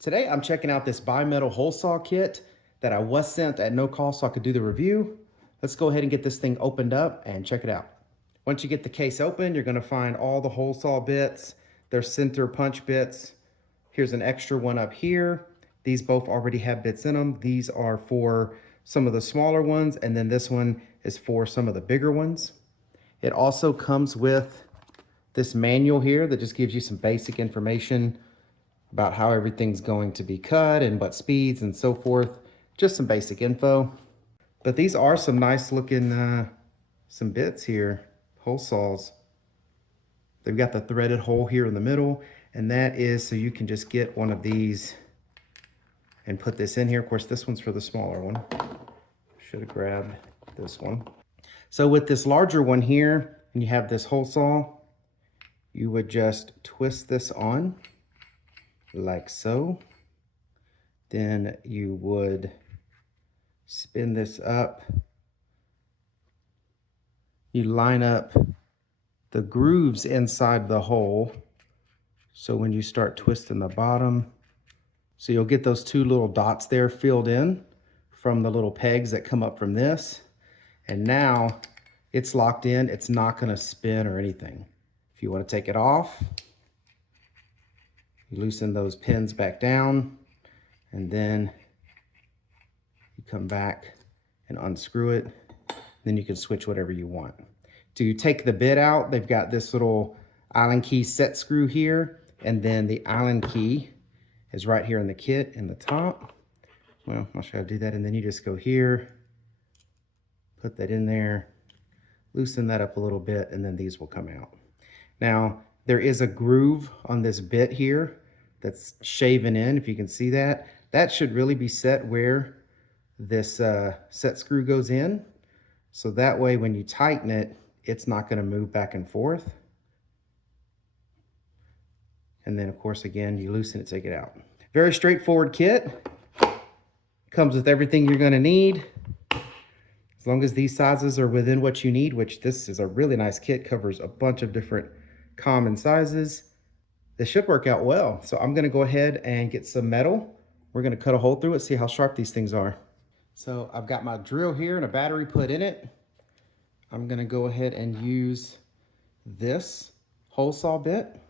Today I'm checking out this bimetal hole saw kit that I was sent at no cost so I could do the review. Let's go ahead and get this thing opened up and check it out. Once you get the case open, you're gonna find all the hole saw bits, their center punch bits. Here's an extra one up here. These both already have bits in them. These are for some of the smaller ones, and then this one is for some of the bigger ones. It also comes with this manual here that just gives you some basic information about how everything's going to be cut and what speeds and so forth. Just some basic info. But these are some nice looking some bits here, hole saws. They've got the threaded hole here in the middle, and that is so you can just get one of these and put this in here. Of course, this one's for the smaller one. Should have grabbed this one. So with this larger one here, and you have this hole saw, you would just twist this on like so. Then you would spin this up. You line up the grooves inside the hole. So when you start twisting the bottom, so you'll get those two little dots there filled in from the little pegs that come up from this. And now it's locked in. It's not gonna spin or anything. If you wanna take it off, you loosen those pins back down, and then you come back and unscrew it. Then you can switch whatever you want. To take the bit out, they've got this little Allen key set screw here, and then the Allen key is right here in the kit in the top. Well, I'll show you how to do that. And then you just go here, put that in there, loosen that up a little bit, and then these will come out. Now, there is a groove on this bit here that's shaven in, if you can see that. That should really be set where this set screw goes in. So that way, when you tighten it, it's not gonna move back and forth. And then of course, again, you loosen it, take it out. Very straightforward kit. Comes with everything you're gonna need. As long as these sizes are within what you need, which this is a really nice kit, covers a bunch of different common sizes. This should work out well. So I'm gonna go ahead and get some metal. We're gonna cut a hole through it, see how sharp these things are. So I've got my drill here and a battery put in it. I'm gonna go ahead and use this hole saw bit,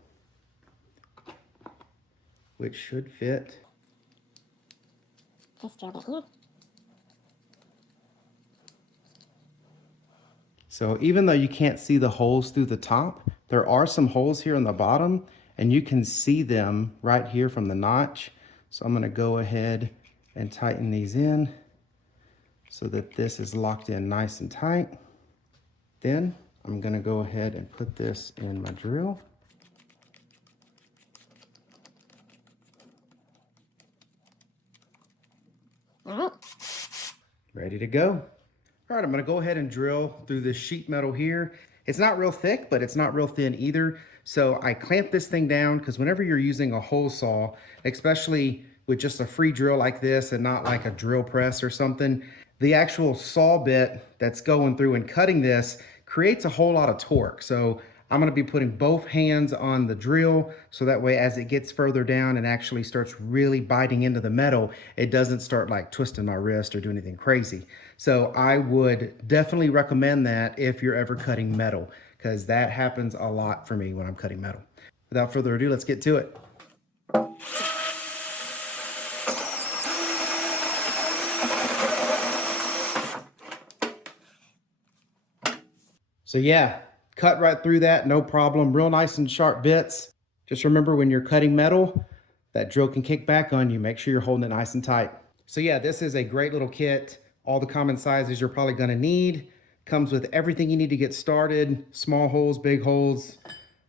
which should fit this drill bit here. So even though you can't see the holes through the top, there are some holes here on the bottom, and you can see them right here from the notch. So I'm gonna go ahead and tighten these in so that this is locked in nice and tight. Then I'm gonna go ahead and put this in my drill. All right. Ready to go. All right, I'm gonna go ahead and drill through this sheet metal here. It's not real thick, but it's not real thin either. So I clamp this thing down because whenever you're using a hole saw, especially with just a free drill like this and not like a drill press or something, the actual saw bit that's going through and cutting this creates a whole lot of torque. So I'm gonna be putting both hands on the drill so that way as it gets further down and actually starts really biting into the metal, it doesn't start like twisting my wrist or do anything crazy. So I would definitely recommend that if you're ever cutting metal, because that happens a lot for me when I'm cutting metal. Without further ado, let's get to it. So yeah, cut right through that, no problem. Real nice and sharp bits. Just remember when you're cutting metal, that drill can kick back on you. Make sure you're holding it nice and tight. So yeah, this is a great little kit. All the common sizes you're probably gonna need. Comes with everything you need to get started. Small holes, big holes.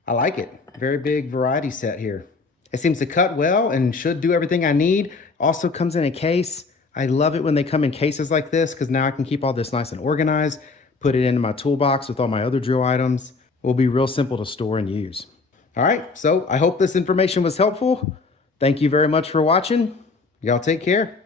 I like it. Very big variety set here. It seems to cut well and should do everything I need. Also comes in a case. I love it when they come in cases like this because now I can keep all this nice and organized. Put it into my toolbox with all my other drill items. It will be real simple to store and use. All right, so I hope this information was helpful. Thank you very much for watching. Y'all take care.